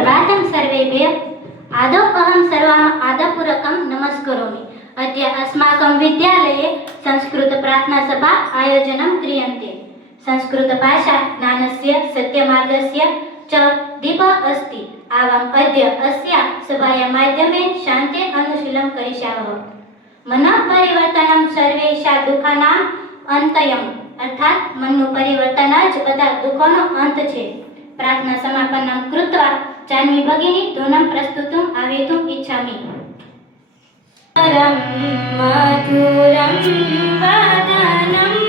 सुप्रभातं सर्वेभ्यः। आदौ अहं सर्वान् आदरपूर्वकं नमस्करोमि। अद्य अस्माकं विद्यालये संस्कृतप्रार्थनासभा आयोजनं क्रियन्ते। संस्कृतभाषा ज्ञानस्य सत्यमार्गस्य च दीपः अस्ति। आवाम् अद्य अस्याः सभायाः माध्यमेन शान्तेन अनुशीलनं करिष्यामः। मनः परिवर्तनं सर्वेषां दुःखानाम् अंतयम्, अर्थात् मनનું પરિવર્તન જ બધા દુઃખોનો અંત છે। प्रार्थना समापनं कृत्वा जाह्नवी भगिनी धूनं प्रस्तुतुम् आवेतुम् इच्छामि। मधुरं वदनं